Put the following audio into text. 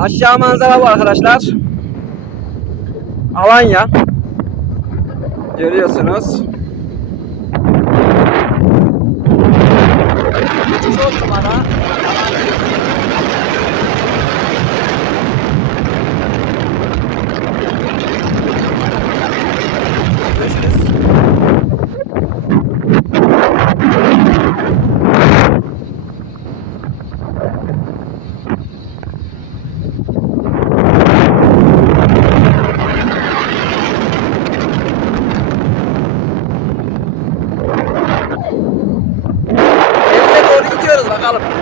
Aşağı manzara bu arkadaşlar. Alanya. Görüyorsunuz. development.